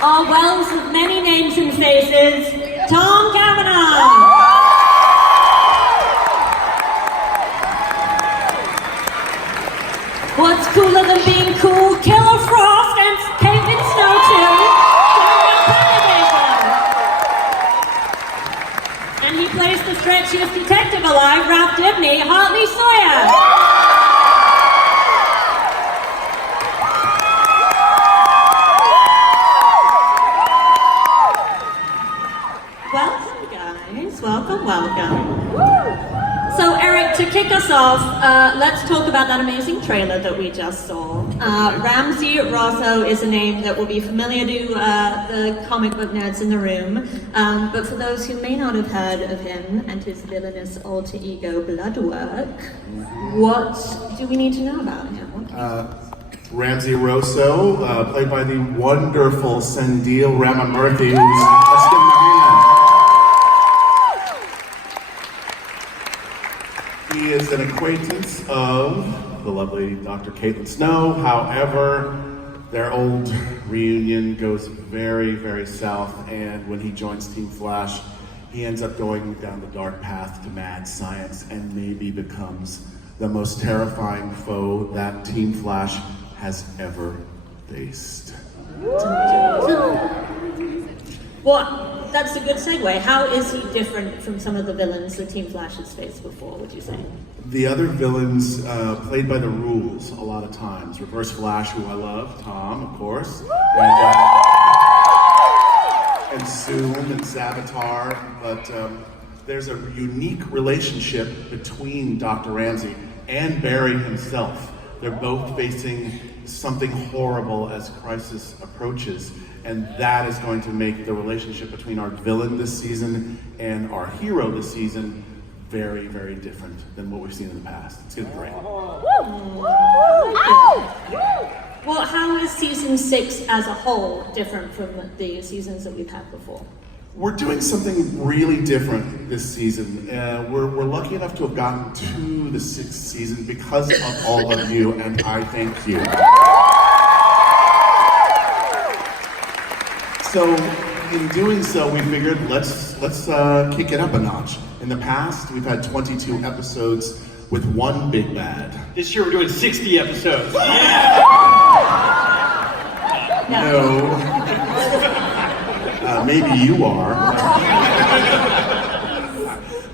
our wells of many names and faces, Tom Cavanaugh. What's cooler than being cool? Killer Frost and Caitlin Snow too. And he plays the stretchiest detective alive, Ralph Dibney, Hartley Sawyer. Welcome, guys. Welcome. So, Eric, to kick us off, let's talk about that amazing trailer that we just saw. Ramsey Rosso is a name that will be familiar to the comic book nerds in the room, but for those who may not have heard of him and his villainous alter ego Bloodwork, what do we need to know about him? Ramsey Rosso, played by the wonderful Sendil Ramamurthy, let's give him a hand. He is an acquaintance of the lovely Dr. Caitlin Snow. However, their old reunion goes very, very south, and when he joins Team Flash, he ends up going down the dark path to mad science and maybe becomes the most terrifying foe that Team Flash has ever faced. What? That's a good segue. How is he different from some of the villains that Team Flash has faced before, would you say? The other villains played by the rules a lot of times. Reverse Flash, who I love, Tom, of course, and Zoom and Savitar, but there's a unique relationship between Dr. Ramsey and Barry himself. They're both facing something horrible as Crisis approaches, and that is going to make the relationship between our villain this season and our hero this season very, very different than what we've seen in the past. It's gonna be great. Well, how is season 6 as a whole different from the seasons that we've had before? We're doing something really different this season. We're lucky enough to have gotten to the 6th season because of all of you, and I thank you. So, in doing so, we figured let's kick it up a notch. In the past, we've had 22 episodes with one big bad. This year we're doing 60 episodes. Yeah! No. Maybe you are.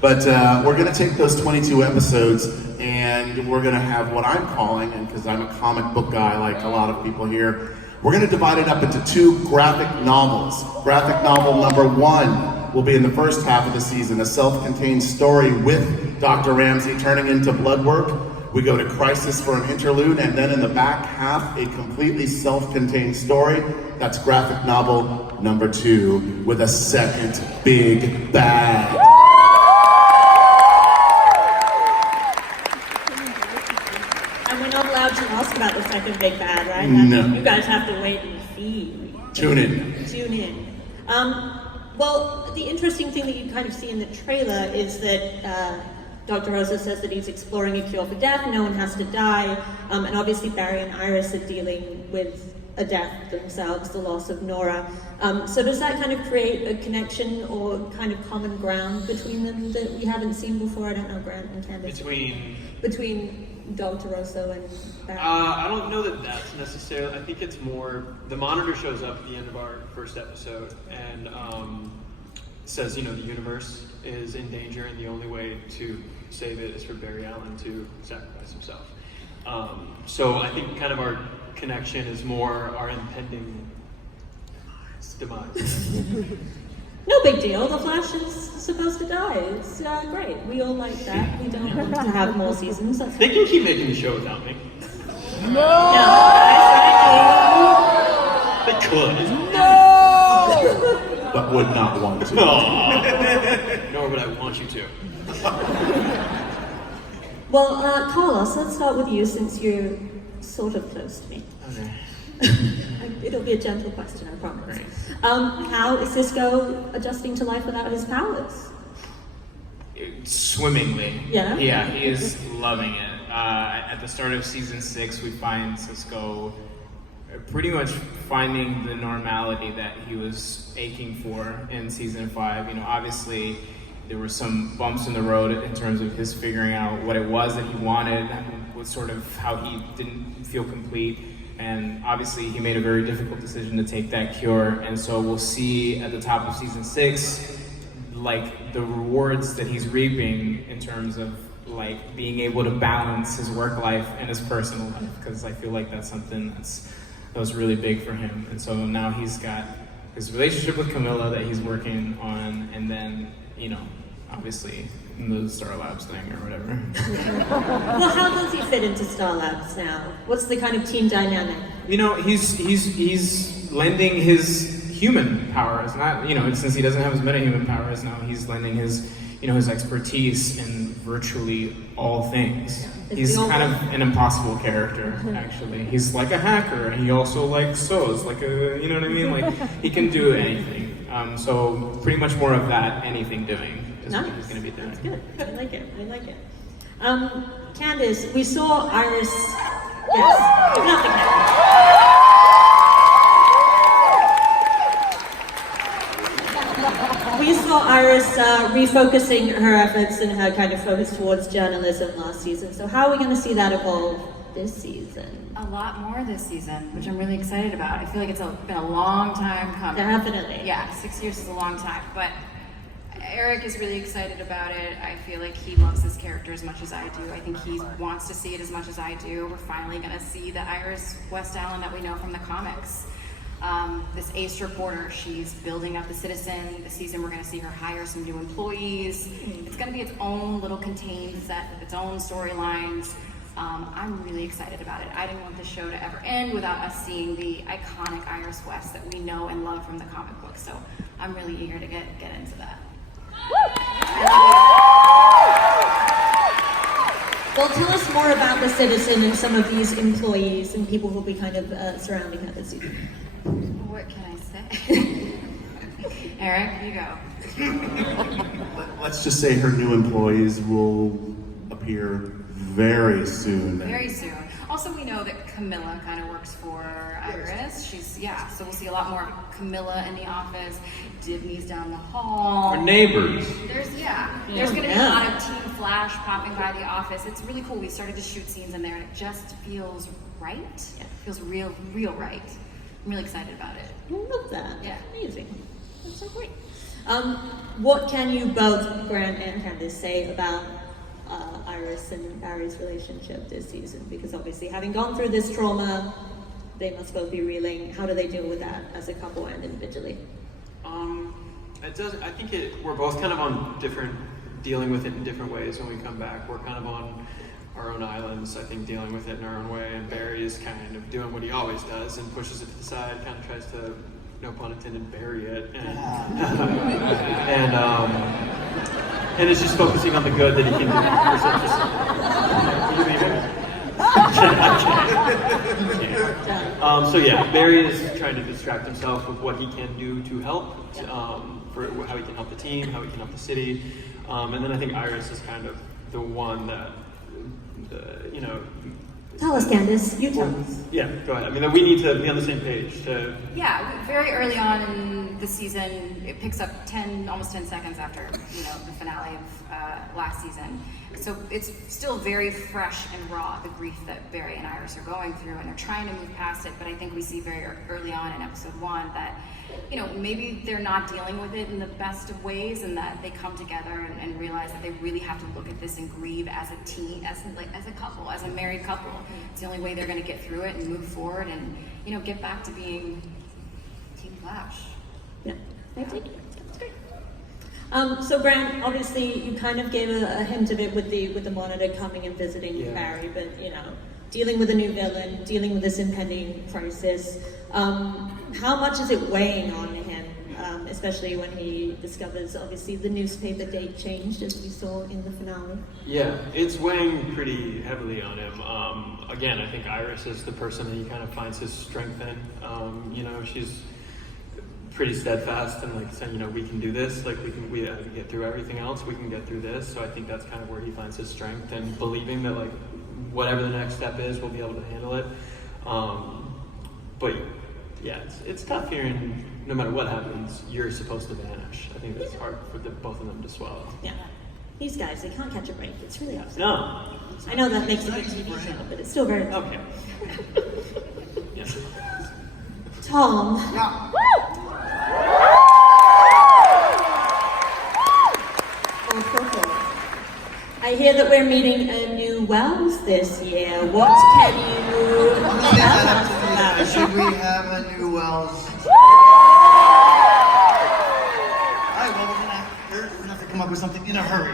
But we're going to take those 22 episodes and we're going to have what I'm calling, and because I'm a comic book guy like a lot of people here, we're going to divide it up into 2 graphic novels. Graphic novel number 1 will be in the first half of the season, a self-contained story with Dr. Ramsey turning into Bloodwork. We go to Crisis for an interlude, and then in the back half, a completely self-contained story. That's graphic novel number 2 with a second big bad. And we're not allowed to ask about the second big bad, right? No. You guys have to wait and see. Tune in. Well, the interesting thing that you kind of see in the trailer is that Dr. Rosa says that he's exploring a cure for death, no one has to die, and obviously Barry and Iris are dealing with a death themselves, the loss of Nora. So does that kind of create a connection or kind of common ground between them that we haven't seen before? I don't know, Grant and Candace. Between Dr. Rosso and Barry? I don't know that that's necessarily. I think it's more, the Monitor shows up at the end of our first episode and says, the universe is in danger and the only way to save it is for Barry Allen to sacrifice himself. So I think kind of our connection is more our impending demise. No big deal, the Flash is supposed to die. It's great. We all like that. We don't want to have more seasons. That's They can keep making the show without me. No, They could. But would not want to. Nor would I want you to. Well, Carlos, let's start with you since you're sort of close to me. Okay. It'll be a gentle question, I promise. Great. How is Cisco adjusting to life without his powers? Swimmingly. Yeah? Yeah, he is loving it. At the start of season 6, we find Cisco pretty much finding the normality that he was aching for in season 5. You know, obviously there were some bumps in the road in terms of his figuring out what it was that he wanted, what sort of how he didn't feel complete. And obviously he made a very difficult decision to take that cure. And so we'll see at the top of season 6, like the rewards that he's reaping in terms of like being able to balance his work life and his personal life. Because I feel like that's something that was really big for him. And so now he's got his relationship with Camilla that he's working on, and then, you know, obviously the Star Labs thing or whatever. Well, how does he fit into Star Labs now? What's the kind of team dynamic? You know, he's lending his human powers, not, you know, since he doesn't have his metahuman powers now, he's lending his, you know, his expertise in virtually all things. He's kind of an impossible character, actually. He's like a hacker, and he also like sews, like a, you know what I mean? Like, he can do anything. So pretty much more of that anything doing is what he's going to be doing. That's good. I like it. I like it. Candace, we saw Iris. Yes. Give it up to Candace. We saw Iris refocusing her efforts and her kind of focus towards journalism last season. So how are we going to see that evolve this season? A lot more this season, which I'm really excited about. I feel like it's been a long time coming. Definitely. Yeah, 6 years is a long time, but Eric is really excited about it. I feel like he loves this character as much as I do. I think he wants to see it as much as I do. We're finally going to see the Iris West-Allen that we know from the comics. This ace reporter, she's building up the Citizen. This season we're going to see her hire some new employees. It's going to be its own little contained set with its own storylines. I'm really excited about it. I didn't want the show to ever end without us seeing the iconic Iris West that we know and love from the comic book. So I'm really eager to get into that. Well, tell us more about the Citizen and some of these employees and people who will be kind of surrounding her this season. What can I say? Eric, you go. Let's just say her new employees will appear very soon. Very soon. Also, we know that Camilla kind of works for Iris. So we'll see a lot more of Camilla in the office. Dibney's down the hall. We're neighbors. There's going to be a lot of Team Flash popping by the office. It's really cool. We started to shoot scenes in there, and it just feels right. It feels real right. I'm really excited about it. I love that. Yeah. Amazing. That's so great. What can you both, Grant and Candace, say about Iris and Barry's relationship this season? Because obviously, having gone through this trauma, they must both be reeling. How do they deal with that as a couple and individually? It does. I think we're both kind of on dealing with it in different ways when we come back. We're kind of on our own islands, I think, dealing with it in our own way. And Barry is kind of doing what he always does and pushes it to the side, kind of tries to, no pun intended, bury it. And it's just focusing on the good that he can do. Can you leave it? So yeah, Barry is trying to distract himself with what he can do to help, for how he can help the team, how he can help the city, and then I think Iris is kind of the one that, Tell us, Candace. You tell us. Yeah, go ahead. I mean, we need to be on the same page. Yeah, very early on in the season, it picks up almost 10 seconds after, the finale of last season. So it's still very fresh and raw, the grief that Barry and Iris are going through, and they're trying to move past it, but I think we see very early on in episode 1 that, maybe they're not dealing with it in the best of ways, and that they come together and realize that they really have to look at this and grieve as a team, as a couple, as a married couple. It's the only way they're going to get through it and move forward and, get back to being Team Flash. Yeah, I think that's great. So Grant, obviously you kind of gave a hint of it with the Monitor coming and visiting Barry, but dealing with a new villain, dealing with this impending crisis. How much is it weighing on him, especially when he discovers, obviously, the newspaper date changed, as we saw in the finale? Yeah, it's weighing pretty heavily on him. Again, I think Iris is the person that he kind of finds his strength in. She's pretty steadfast and saying, we can do this. We get through everything else. We can get through this. So I think that's kind of where he finds his strength, and believing that whatever the next step is, we'll be able to handle it. but yeah, it's tough hearing no matter what happens, you're supposed to vanish. I think that's hard for both of them to swallow. Yeah. These guys, they can't catch a break. It's really upsetting. No. I know that makes a good TV show, but it's still very Okay. Yes. Tom. Yeah. I hear that we're meeting a new Wells this year. What can you tell us about it? Should we have a new Wells? Alright, well, we're gonna have to come up with something in a hurry.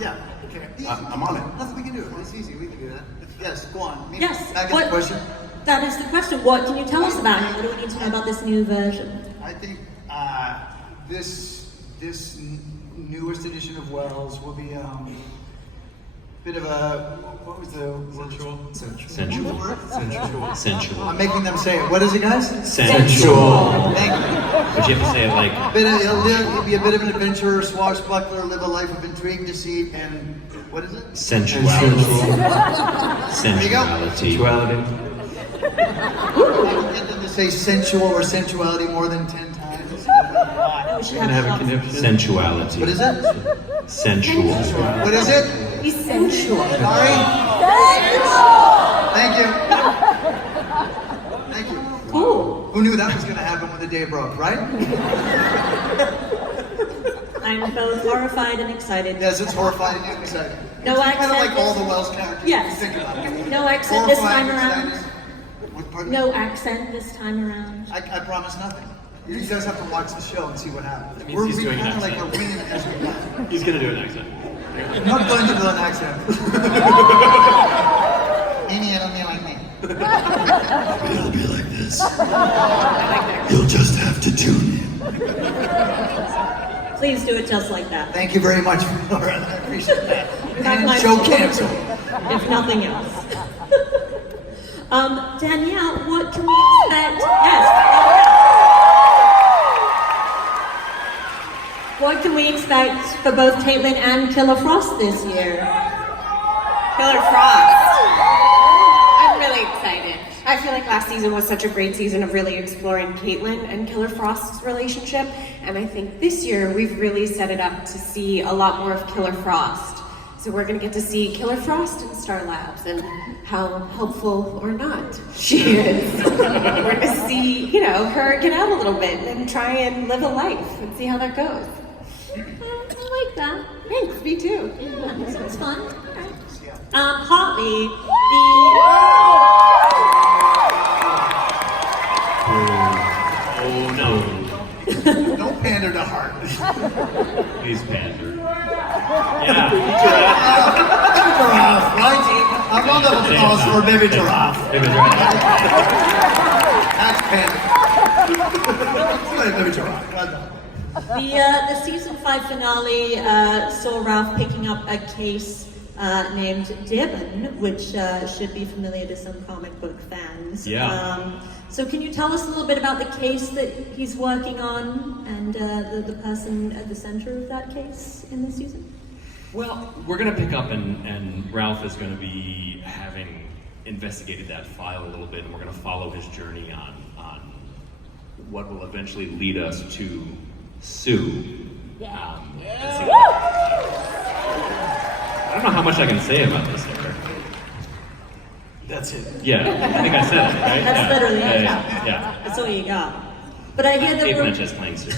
Yeah, okay. I'm on it. Nothing we can do. It's easy. We can do that. Yes, go on. Yes. Back in the question. That is the question. What can you tell us about it? What do we need to know about this new version? I think this newest edition of Wells will be bit of a, what was the word? Sensual. Word? Sensual. I'm making them say it. What is it, guys? Sensual. Thank you. But you have to say it like It'll be a bit of an adventurer, swashbuckler, live a life of intrigue, deceit, and what is it? sensuality. Sensuality. Sensuality. I get them to say sensual or sensuality more than 10 times. We should We're gonna have a lots of- connection. Sensuality. What is it? Sensual. What is it? Be sensual. Sorry? Thank you. Thank you. Cool. Who knew that was going to happen when the day broke, right? I'm both horrified and excited. Yes, it's horrifying and exciting. No It's kind of accent like all this- the Wells characters. Yes. If you think about it. No accent this time Horrifying, around. exciting. What, pardon? No accent this time around. I promise nothing. You guys have to watch the show and see what happens. That means he's doing an kind of like accent. we're winging it as we go. He's gonna do an accent. I'm not going to do an accent. Amy, I don't mean like me. It'll be like this. You'll just have to tune in. Please do it just like that. Thank you very much, Nora. I appreciate that. Back my And show phone. canceled. If nothing else. Danielle, what can we expect? Yes. What can we expect for both Caitlin and Killer Frost this year? Killer Frost. I'm really excited. I feel like last season was such a great season of really exploring Caitlin and Killer Frost's relationship, and I think this year we've really set it up to see a lot more of Killer Frost. So we're gonna get to see Killer Frost in Star Labs and how helpful or not she is. We're gonna see, her get out a little bit and try and live a life and see how that goes. I like that. Thanks, me too. Yeah, that sounds fun. Hartley, Oh no. Don't pander to heart. Please pander. Giraffe, right? I'm on the calls for baby giraffe. That's pander. Baby giraffe. Well done. the season 5 finale saw Ralph picking up a case named Dibben, which should be familiar to some comic book fans. Yeah. So can you tell us a little bit about the case that he's working on and the person at the center of that case in this season? Well, we're going to pick up and Ralph is going to be having investigated that file a little bit, and we're going to follow his journey on what will eventually lead us to Sue. And see I don't know how much I can say about this, Eric. That's it. Yeah, I think I said it, right? That's literally it. Yeah. That's all you got. But I hear that Dave we're, Lynch is playing Sue.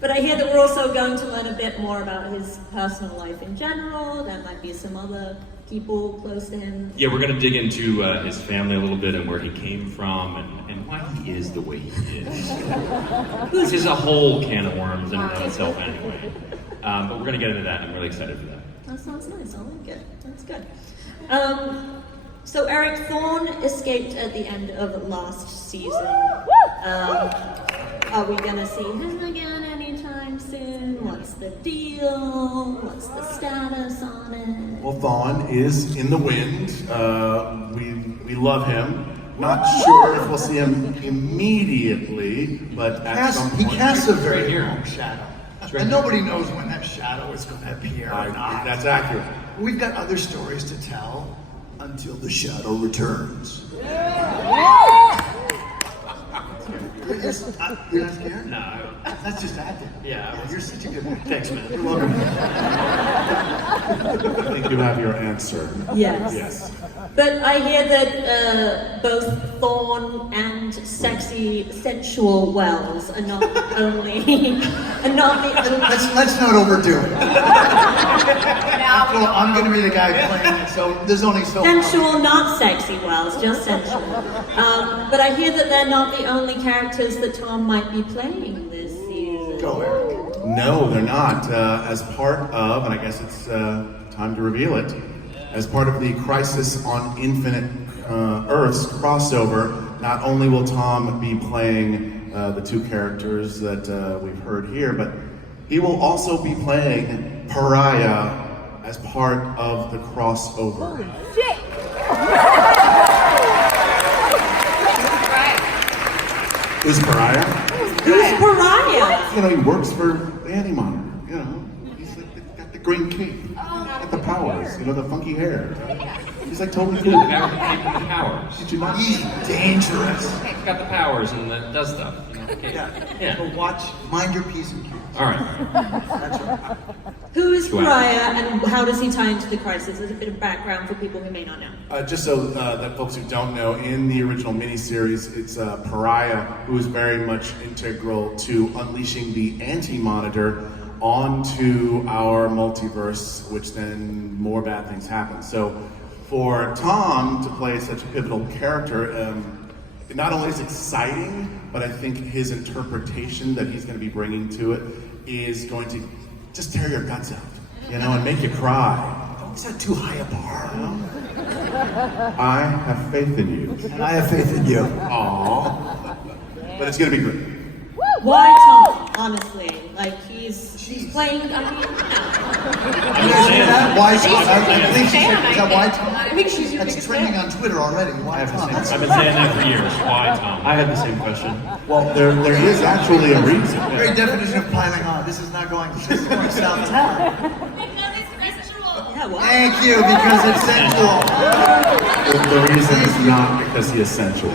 but I hear that we're also going to learn a bit more about his personal life in general. There might be some other people close to him. Yeah, we're going to dig into his family a little bit and where he came from and why he is the way he is. Which is a whole can of worms in and of itself anyway. But we're going to get into that, and I'm really excited for that. That sounds nice. I like it. That's good. So Eric Thawne escaped at the end of last season. Are we gonna see him again anytime soon? What's the deal? What's the status on it? Well, Thawne is in the wind. We love him. Not sure if we'll see him immediately, but at some point. He casts a Right very here. long shadow. right And nobody knows when that shadow is going to appear or not. That's accurate. We've got other stories to tell until the shadow returns. You're not scared? No, I don't. That's just acting. Yeah, I was- You're such a good actor. Thanks, man. You're welcome. I think you have your answer. Yes. Yes. But I hear that both Thawne and sexy, sensual Wells are not only Let's not overdo it. Well, I'm gonna be the guy playing it, so there's only so sensual, not sexy Wells, just sensual. But I hear that they're not the only characters that Tom might be playing this season. Go, Eric. No, they're not. As part of, and I guess it's time to reveal it, as part of the Crisis on Infinite Earths crossover, not only will Tom be playing the two characters that we've heard here, but he will also be playing Pariah as part of the crossover. Who's Pariah? Who's Pariah? You know, he works for the Anti-Monitor. You know, he's like got the green cape, got the powers. You know, the funky hair. He's like totally cool. The guy with the cape and the powers. Did you not? He's dangerous. He's got the powers and that does stuff. You know? Okay. Yeah. But watch, mind your P's and Q's. All right. That's right. Who is Wow. Pariah and how does he tie into the Crisis? There's a bit of background for people who may not know. Just so that folks who don't know, in the original miniseries, it's Pariah who is very much integral to unleashing the Anti-Monitor onto our multiverse, which then more bad things happen. So for Tom to play such a pivotal character, it not only is exciting, but I think his interpretation that he's going to be bringing to it is going to just tear your guts out, you know, and make you cry. Don't set too high a bar. You know? I have faith in you. And I have faith in you. Aww. But it's going to be great. Why Tom? Honestly, like he's playing. I mean, Why Tom? I think she's fan, is that why Tom? I think she's your That's biggest trending fan. on Twitter already. Why Tom? That's I've been saying that for years. Why, Tom? I had the same question. Well, there is actually a reason. a great definition of piling on. This is going south town. yeah, why? Thank you, because it's sensual. The reason is not because he is sensual.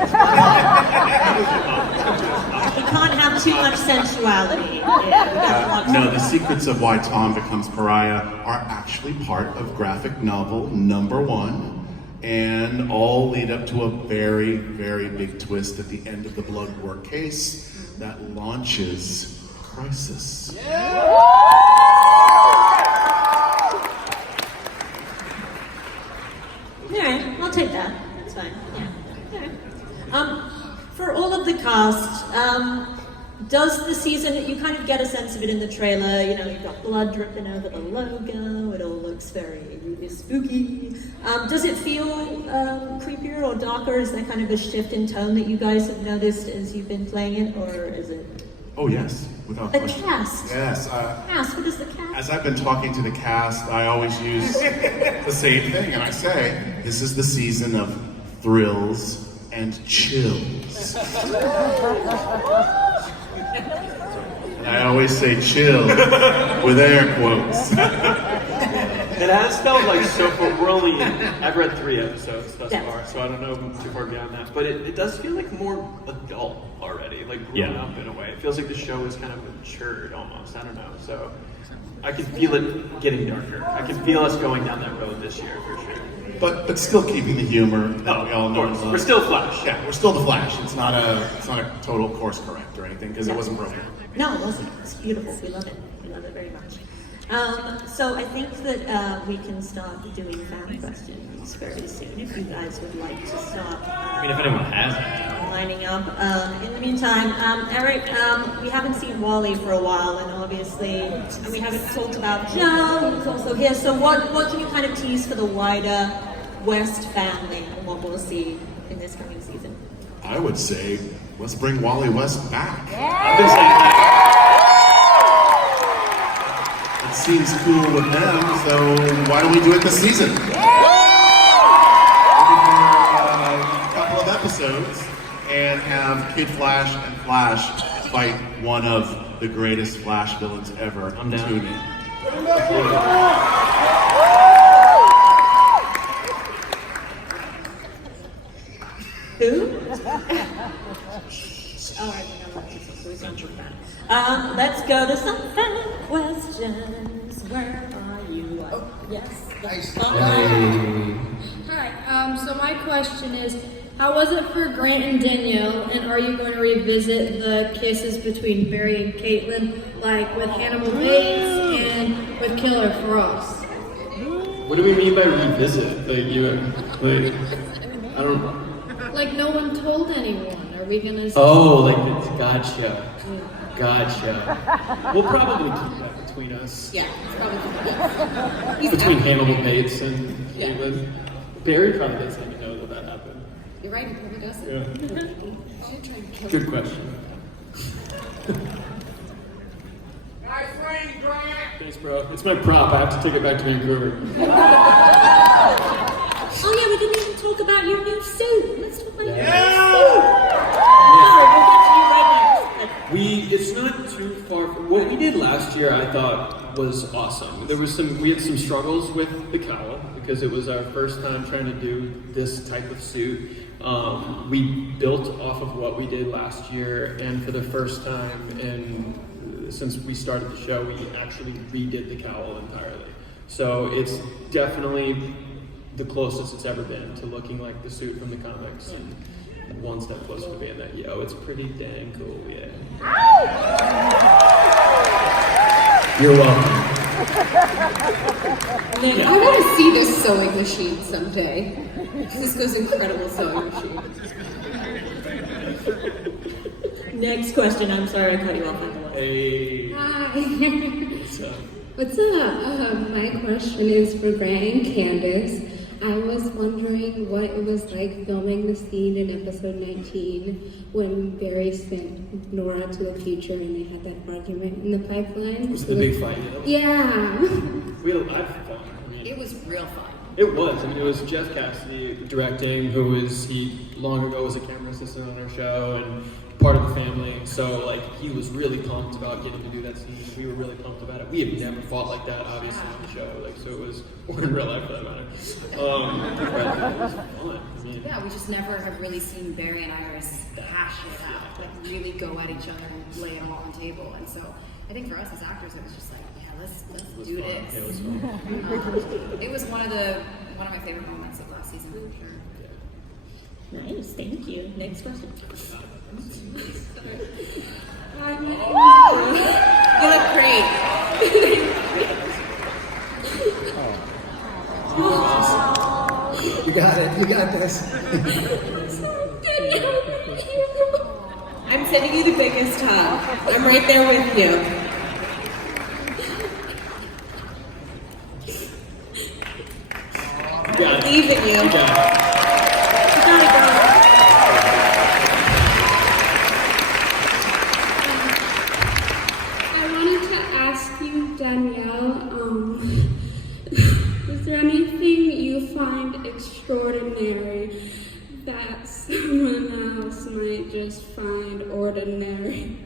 He can't have too much sensuality. Yeah, No, the secrets of why Tom becomes Pariah are actually part of graphic novel #1 and all lead up to a very, very big twist at the end of the Blood Work case that launches Crisis. Alright, I'll take that. That's fine. Yeah. Alright. For all of the cast, does the season, you kind of get a sense of it in the trailer, you know, you've got blood dripping over the logo, it all looks very spooky. Does it feel creepier or darker? Is there kind of a shift in tone that you guys have noticed as you've been playing it, or is it? Oh yes, without The question. cast. Yes. Cast, what is the cast? As I've been talking to the cast, I always use the same thing, and I say, this is the season of thrills and chills. And I always say chill with air quotes. It has felt like so far. I've read 3 episodes thus Yeah. far, so I don't know too far beyond that. But it does feel like more adult already, like grown Yeah. up in a way. It feels like the show is kind of matured almost. I don't know. So I can feel it getting darker. I can feel us going down that road this year for sure. But still keeping the humor that we all know. Of course, we're still Flash. Yeah, we're still the Flash. It's not a total course correct or anything because it wasn't broken. No, it wasn't. It's beautiful. We love it. We love it very much. So I think that we can start doing fan questions very soon if you guys would like to start I mean, if anyone has it. lining up. In the meantime, Eric, we haven't seen Wally for a while, and obviously, and we haven't talked about Joe, who's also here. So what can you kind of tease for the wider West family and what we'll see in this coming season? I would say, let's bring Wally West back. I've been saying that. It seems cool with them, so why don't we do it this season? Maybe for a couple of episodes and have Kid Flash and Flash fight one of the greatest Flash villains ever. I'm down. Tune in. Who? All right, we're not fun. Let's go to some fan questions. Where are you? Yes. Hi. So my question is, how was it for Grant and Danielle, and are you going to revisit the kisses between Barry and Caitlin, like with Hannibal Bates and with Killer Frost? What do we mean by revisit? I don't. Like no one told anyone. Are we gonna? Oh, like it's gotcha. Gotcha. We'll probably keep that between us. Yeah, it's probably Between Hannibal Bates and Caitlin. Barry probably doesn't even know that happened. You're right, he probably doesn't. Yeah. Good question. Thanks, bro. It's my prop. I have to take it back to Vancouver. Oh yeah, we didn't even talk about your new suit. Let's talk about your new suit. It's not too far from what we did last year. I thought was awesome. We had some struggles with the cowl because it was our first time trying to do this type of suit. We built off of what we did last year, and for the first time since we started the show, we actually redid the cowl entirely. So it's definitely the closest it's ever been to looking like the suit from the comics, and one step closer to being that. It's pretty dang cool, yeah. You're welcome. I want to see this sewing machine someday. Cisco's incredible sewing machine. Next question. I'm sorry I cut you off. Hey. Hi. What's up? What's up? My question is for Grant and Candace. I was wondering what it was like filming the scene in episode 19 when Barry sent Nora to the future and they had that argument in the pipeline. Was it the big fight? Yeah. We had a lot of fun. It was real fun. It was. It was Jeff Cassidy directing, he long ago was a camera assistant on our show and part of the family. So he was really pumped about getting to do that scene. We were really pumped about it. We had never fought like that, obviously, on the show. So it was, or in real life for that matter. But it was fun. Yeah, we just never have really seen Barry and Iris hash it out, really go at each other and lay it all on the table. And so I think for us as actors, it was just let's do this. It was fun. It was one of my favorite moments of last season for sure. Nice, thank you. Next question. You look great. You got it. You got this. I'm sending you the biggest hug. I'm right there with you. You got it. Believe in you. You got it. Danielle, is there anything you find extraordinary that someone else might just find ordinary?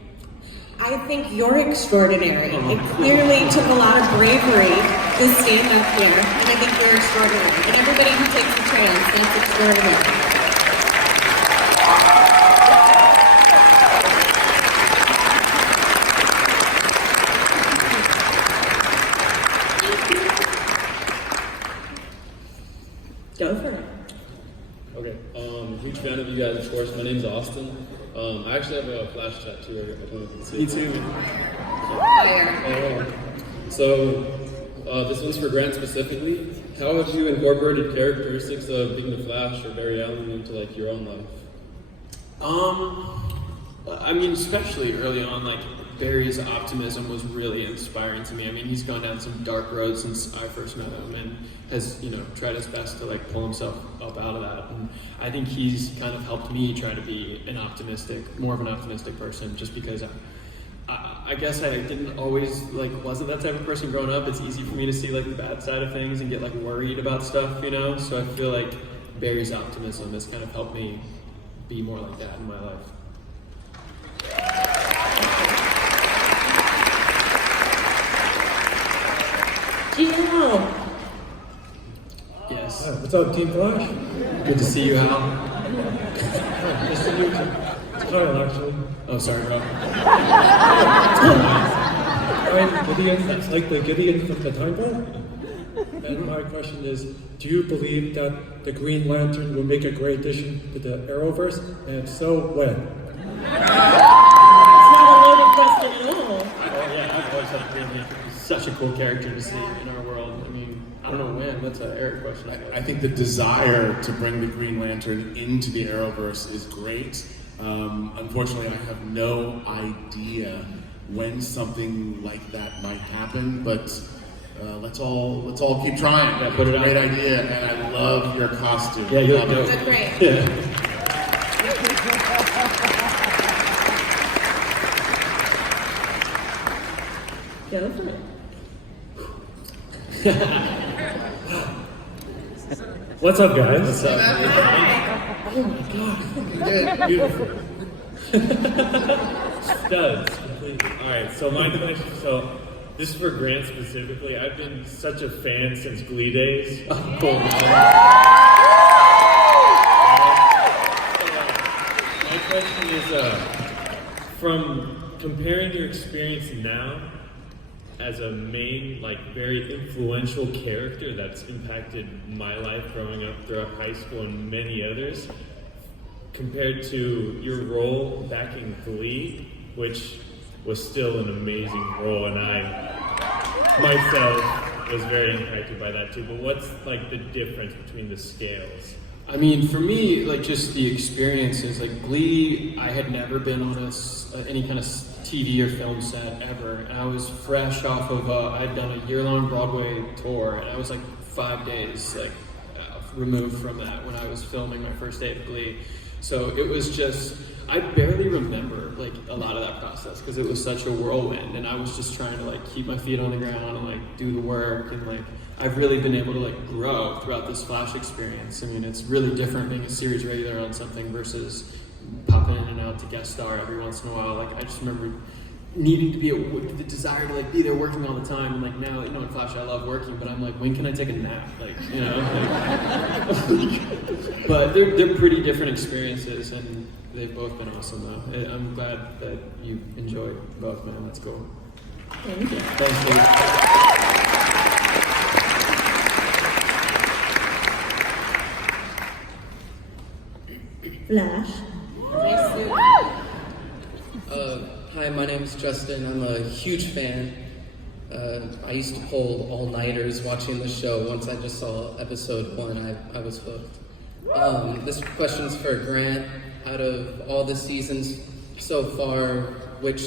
I think you're extraordinary. It clearly took a lot of bravery to stand up here, and I think you're extraordinary. And everybody who takes a chance, that's extraordinary. Go for it. Okay, huge fan of you guys, of course. My name's Austin. I actually have a flash tattoo. I don't know if you can see it. Me too. So, this one's for Grant specifically. How have you incorporated characteristics of being the Flash or Barry Allen into your own life? I mean, especially early on, Barry's optimism was really inspiring to me. I mean, he's gone down some dark roads since I first met him and has, tried his best to pull himself up out of that. And I think he's kind of helped me try to be more of an optimistic person, just because I guess I didn't always, wasn't that type of person growing up. It's easy for me to see the bad side of things and get worried about stuff, so I feel like Barry's optimism has kind of helped me be more like that in my life. Gio. Yes. What's up, Team Flash? Good to see you, Al. Nice to meet you. Kyle, actually. Oh, sorry, Rob. I'm Gideon, like the Gideon from the Time Ball. And my question is, do you believe that the Green Lantern will make a great addition to the Arrowverse? And if so, when? It's not a loaded question at all. Oh yeah, I've always had Green Lantern. He's such a cool character to see in our world. I mean, I don't know when. That's an Eric question. I think the desire to bring the Green Lantern into the Arrowverse is great. Unfortunately, I have no idea when something like that might happen, but let's all keep trying. Yeah, put it Great out. idea, and I love your costume. Yeah, you Love look it. dope. That's great. Yeah. Go for it. What's up, guys? What's up? Oh my god. Beautiful. Studs, completely. Alright, so my question, so this is for Grant specifically. I've been such a fan since Glee days. Oh, cool. My question is, from comparing your experience now as a main, like, very influential character that's impacted my life growing up throughout high school and many others, compared to your role back in Glee, which was still an amazing role, and I myself was very impacted by that too. But what's like the difference between the scales? I mean, for me, like just the experiences, like Glee, I had never been on any kind of TV or film set ever, and I was fresh off of I'd done a year-long Broadway tour, and I was like 5 days removed from that when I was filming my first day of Glee. So it was just, I barely remember like a lot of that process because it was such a whirlwind, and I was just trying to like keep my feet on the ground and like do the work, and like I've really been able to like grow throughout this Flash experience. I mean, it's really different being a series regular on something versus popping in and out to guest star every once in a while. Like I just remember needing to be the desire to like be there working all the time, and like now, you know, in Flash I love working, but I'm like, when can I take a nap? Like, you know, like, but they're pretty different experiences, and they've both been awesome though. I'm glad that you enjoyed both, man. That's cool. Thank you. Thanks, Luke. Flash. Hi, my name is Justin. I'm a huge fan. I used to pull all-nighters watching the show. Once I just saw episode 1, I was hooked. This question's for Grant. Out of all the seasons so far, which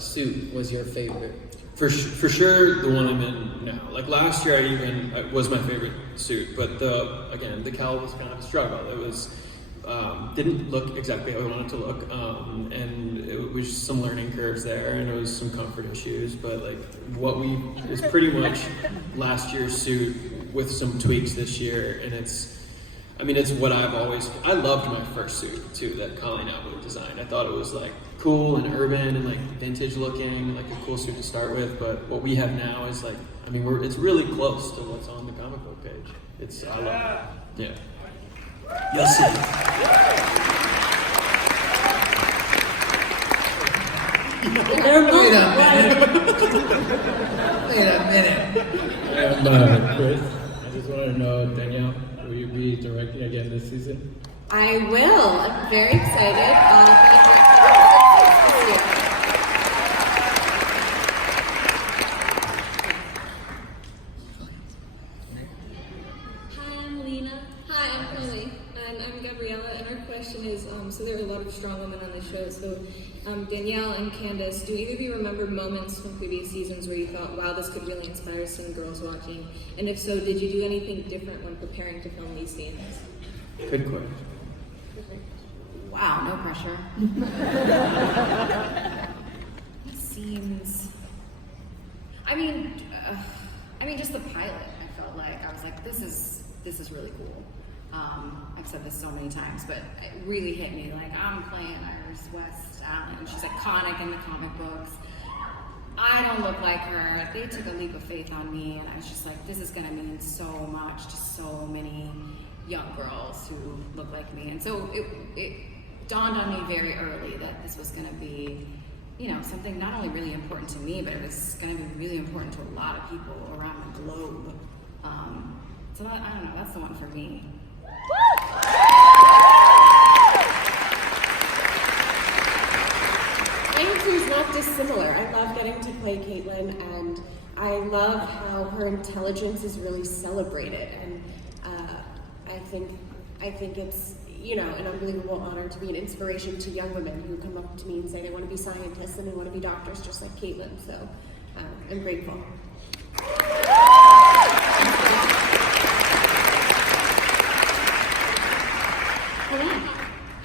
suit was your favorite? For sure, the one I'm in now. Like last year, it was my favorite suit, but the cowl was kind of a struggle. It was didn't look exactly how I wanted it to look, and it was some learning curves there, and it was some comfort issues. But like it's pretty much last year's suit with some tweaks this year, and it's what I loved my first suit too that Colleen Atwood designed. I thought it was like cool and urban and like vintage looking, like a cool suit to start with. But what we have now is like, it's really close to what's on the comic book page. I love it. Yeah. You'll see. Wait a minute. And Chris, I just wanted to know, Danielle, will you be directing again this season? I will. I'm very excited. This year. Hi, I'm Lena. Hi, I'm Chloe. And I'm Gabriella, and our question is, so there are a lot of strong women on the show, so Danielle and Candace, do either of you remember moments from previous seasons where you thought, wow, this could really inspire some girls watching? And if so, did you do anything different when preparing to film these scenes? Good question. Wow, no pressure. It seems. Just the pilot. I felt like I was like, this is really cool. I've said this so many times, but it really hit me. Like, I'm playing Iris West-Allen. She's iconic in the comic books. I don't look like her. They took a leap of faith on me, and I was just like, this is gonna mean so much to so many young girls who look like me. And so it dawned on me very early that this was going to be, something not only really important to me, but it was going to be really important to a lot of people around the globe. So that, I don't know, that's the one for me. My answer is not dissimilar. I love getting to play Caitlin, and I love how her intelligence is really celebrated. And I think it's an unbelievable honor to be an inspiration to young women who come up to me and say they want to be scientists and they want to be doctors just like Caitlin. So I'm grateful.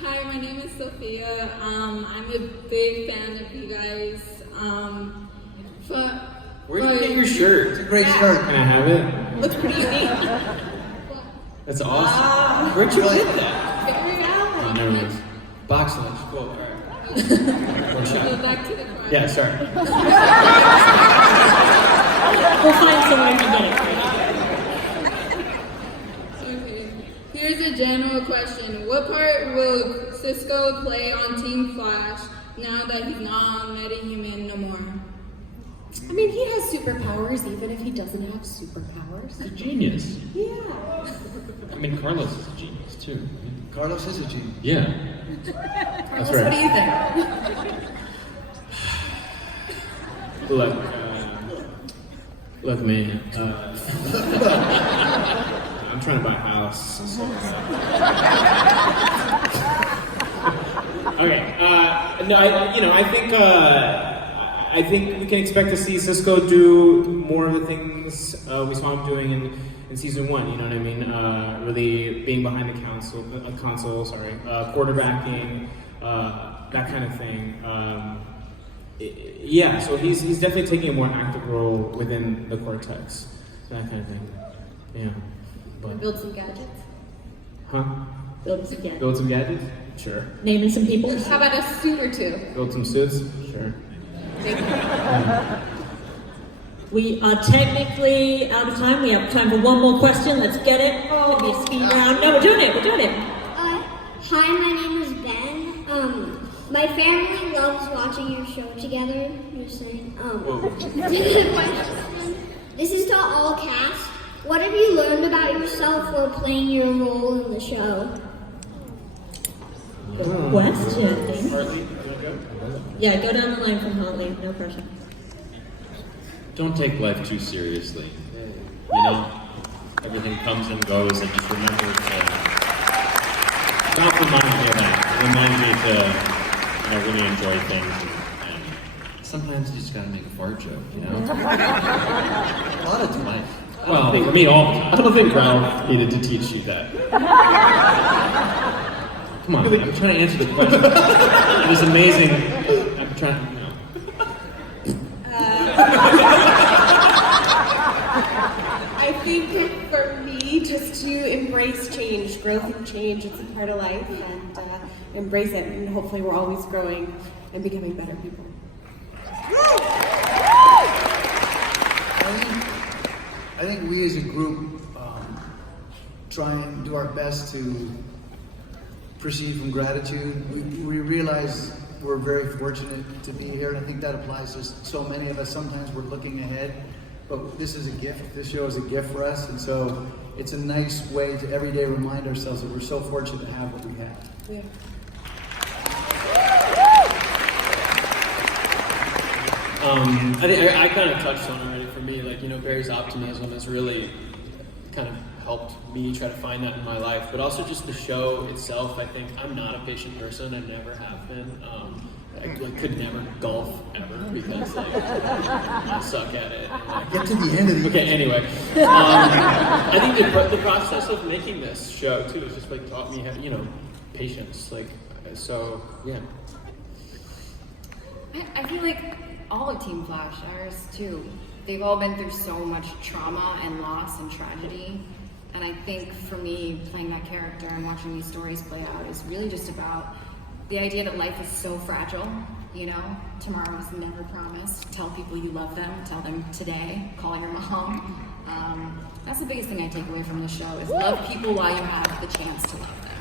Hi, my name is Sophia. I'm a big fan of you guys. Where did you get your shirt? It's a great shirt. Can I have it? Looks pretty neat. That's awesome. Where'd you get that? Figure it out. Oh, never mind. Box lunch. Cool. All right. One shot. Go back to the car. Yeah, sorry. We'll find someone to get it. Okay. Here's a general question. What part will Cisco play on Team Flash now that he's not metahuman no more? I mean, he has superpowers even if he doesn't have superpowers. He's a genius. Yeah. I mean, Carlos is a genius too. Carlos is a genius. Yeah. Carlos, right. what do you think? Look, man. I'm trying to buy a house. So. Okay. No, I think we can expect to see Cisco do more of the things we saw him doing in season 1. You know what I mean? Really being behind the console, quarterbacking, that kind of thing. Yeah, so he's definitely taking a more active role within the Cortex, that kind of thing. Yeah. But, Build some gadgets. huh? Build some gadgets. Build some gadgets? Sure. Naming some people. How about a suit or two? Build some suits? Sure. We are technically out of time. We have time for one more question. Let's get it. It'll be a speed round. No, we're doing it. Hi, my name is Ben. My family loves watching your show together. Just saying. This is to all cast. What have you learned about yourself while playing your role in the show? Good question. Hartley, you want to go? Yeah, go down the line from Hartley. No pressure. Don't take life too seriously. You know, everything comes and goes, and just remember to. Ralph reminds me of that. It reminds me to, really enjoy things, and sometimes you just gotta make a fart joke, A lot of times. Well, for me, all the time. I don't think Ralph needed to teach you that. Come on, I'm trying to answer the question. It was amazing. I'm trying, I think for me, just to embrace change, growth and change, it's a part of life, and embrace it, and hopefully we're always growing and becoming better people. I think we as a group try and do our best to proceed from gratitude. We realize we're very fortunate to be here, and I think that applies to so many of us. Sometimes we're looking ahead, but this is a gift. This show is a gift for us, and so it's a nice way to every day remind ourselves that we're so fortunate to have what we have. Yeah. I kind of touched on it already. For me, Barry's optimism has really kind of helped me try to find that in my life, but also just the show itself. I think I'm not a patient person. I never have been. I could never golf ever because I suck at it. Get to the end of the Okay, anyway. I think the process of making this show too has just taught me how, patience. So yeah. I feel like all of Team Flash, ours too, they've all been through so much trauma and loss and tragedy. And I think for me, playing that character and watching these stories play out is really just about the idea that life is so fragile, tomorrow is never promised. Tell people you love them, tell them today, call your mom. That's the biggest thing I take away from the show is love people while you have the chance to love them.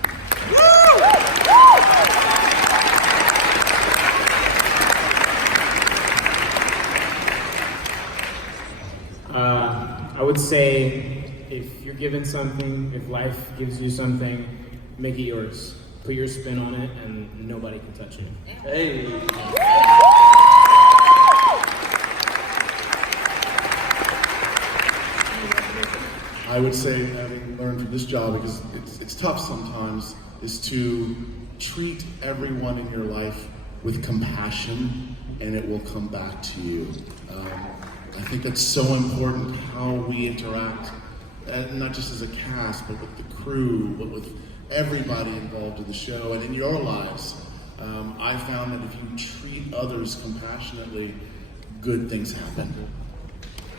I would say if you're given something, if life gives you something, make it yours. Put your spin on it and nobody can touch it. Hey. I would say, having learned from this job, because it's tough sometimes, is to treat everyone in your life with compassion, and it will come back to you. I think that's so important, how we interact, not just as a cast, but with the crew, but with everybody involved in the show and in your lives. I found that if you treat others compassionately, good things happen.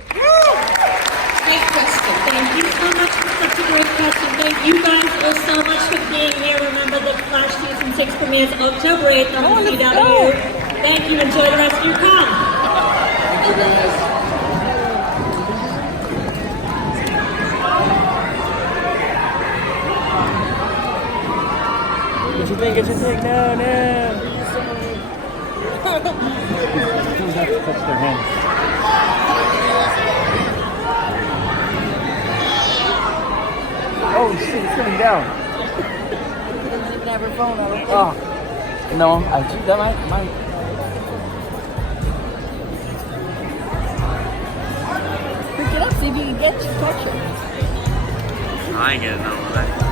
Great question. Thank you so much for such a great question. Thank you guys all so much for being here. Remember the Flash Season 6 premieres October 8th on the CW. Thank you. Enjoy the rest of your con. Thank you, guys. Get your thing, get your thing. No, no. Don't have to touch their hands. Oh shit, it's coming down. She doesn't even have her phone on. Oh. No, that might. Pick it up, see if you can get your touch it. I ain't getting none of that.